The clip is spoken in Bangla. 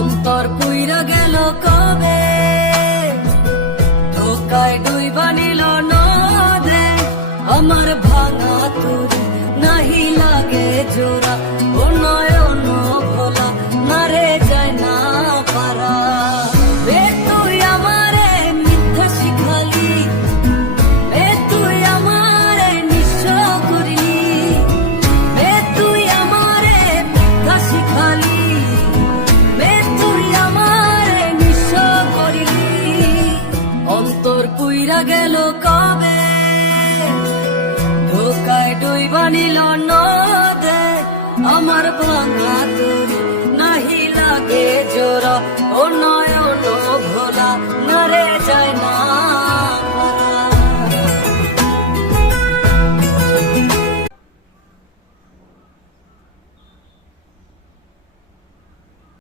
অন্তর পুইরা গেল কবে, ধোকায় ডুইবা নিল নদে। আমার ভাঙা তুরি নাহি লাগে জোড়া, ও নয়ন ভোলা না রে যায় না পারা। রে তুই আমারে মিথ্যা শিখালি, রে তুই আমারে নিঃস্ব করলি, রে তুই আমারে মিথ্যা শিখালি, রে তুই আমারে নিঃস্ব করলি। অন্তর পুইরা গেল কবে, ধোকায় ডুইবা নিল নদে। আমার ভাঙা তুরি নাহি লাগে জোড়া, ও নয়ন ভোলা না রে যায় না